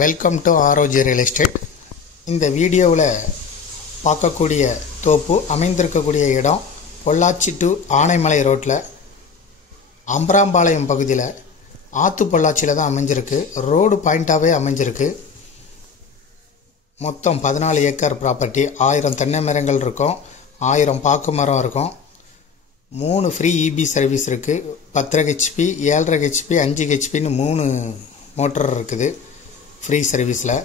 Welcome to ஆரோஜி real estate. இந்த வீடியோவில் பார்க்கக்கூடிய தோப்பு அமைந்திருக்கக்கூடிய இடம் பொள்ளாச்சி டு ஆனைமலை ரோட்டில் அம்பராம்பாளையம் பகுதியில் ஆத்து பொள்ளாச்சியில் தான் அமைஞ்சிருக்கு. ரோடு பாயிண்டாகவே அமைஞ்சிருக்கு. மொத்தம் 14 ஏக்கர் ப்ராப்பர்ட்டி. 1000 தென்னை மரங்கள் இருக்கும், 1000 பாக்கு மரம் இருக்கும், 3 ஃப்ரீ இபி சர்வீஸ் இருக்குது. 10 ஹெச்பி, 7.5 ஹெச்பி, 5 ஹெச்பின்னு 3 மோட்டர் இருக்குது ஃப்ரீ சர்வீஸில்.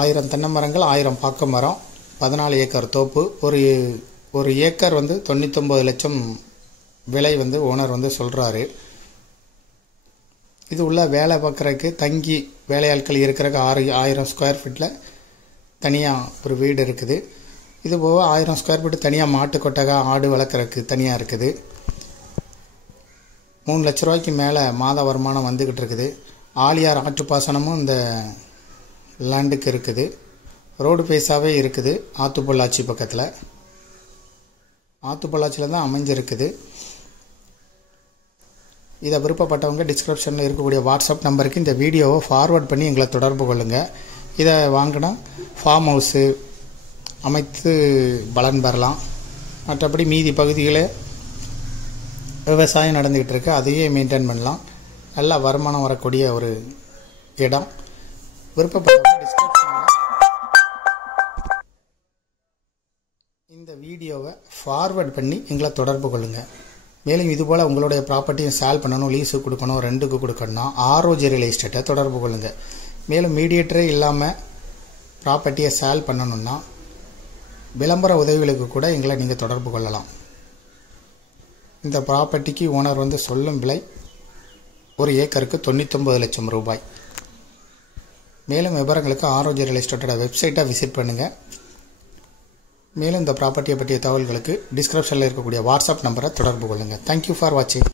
1000 தென்னை மரங்கள், 1000 பாக்கு மரம், 14 ஏக்கர் தோப்பு. ஒரு ஏக்கர் 99 லட்சம் விலை ஓனர் சொல்கிறாரு. இது உள்ள வேலை பார்க்குறதுக்கு தங்கி வேலையாட்கள் இருக்கிறதுக்கு 6000 ஸ்கொயர் ஃபீட்டில் தனியாக ஒரு வீடு இருக்குது. இது போக 1000 ஸ்கொயர் ஃபீட்டு தனியாக மாட்டு கொட்டகை, ஆடு வளர்க்குறதுக்கு தனியாக இருக்குது. 3 லட்ச ரூபாய்க்கு மேலே மாத வருமானம் வந்துக்கிட்டு இருக்குது. ஆலியார் ஆற்றுப்பாசனமும் இந்த லேண்டுக்கு இருக்குது. ரோடு பேஸாகவே இருக்குது. ஆத்து பொள்ளாச்சி பக்கத்தில், ஆத்து பொள்ளாச்சியில் தான் அமைஞ்சிருக்குது. இதை விருப்பப்பட்டவங்க டிஸ்கிரிப்ஷனில் இருக்கக்கூடிய வாட்ஸ்அப் நம்பருக்கு இந்த வீடியோவை ஃபார்வர்ட் பண்ணி எங்களை தொடர்பு கொள்ளுங்கள். இதை வாங்கினா ஃபார்ம் ஹவுஸு அமைத்து பலன் பெறலாம். மற்றபடி மீதி பகுதிகளே விவசாயம் நடந்துக்கிட்டு இருக்கு, அதையே மெயின்டைன் பண்ணலாம். நல்ல வருமானம் வரக்கூடிய ஒரு இடம். விருப்பப்பட்டவங்க டிஸ்கிரிப்ஷனில் இந்த வீடியோவை ஃபார்வர்ட் பண்ணி எங்களை தொடர்பு கொள்ளுங்கள். மேலும் இதுபோல் உங்களுடைய ப்ராப்பர்ட்டியும் சேல் பண்ணணும், லீஸுக்கு கொடுக்கணும், ரெண்டுக்கு கொடுக்கணும்னா ஆரோஜி ரியல் எஸ்டேட்டை தொடர்பு கொள்ளுங்கள். மேலும் மீடியேட்டரே இல்லாமல் ப்ராப்பர்ட்டியை சேல் பண்ணணுன்னா விளம்பர உதவிகளுக்கு கூட எங்களை நீங்கள் தொடர்பு கொள்ளலாம். இந்த ப்ராப்பர்ட்டிக்கு ஓனர் சொல்லும் விலை ஒரு ஏக்கருக்கு 99 லட்சம் ரூபாய். மேலும் விவரங்களுக்கு ஆரோஜி ரியல் எஸ்டேட்டோட வெப்சைட்டை விசிட் பண்ணுங்கள். மேலும் இந்த ப்ராப்பர்ட்டியை பற்றிய தகவல்களுக்கு டிஸ்கிரிப்ஷனில் இருக்கக்கூடிய வாட்ஸ்அப் நம்பரை தொடர்பு கொள்ளுங்கள். தேங்க்யூ ஃபார் வாட்சிங்.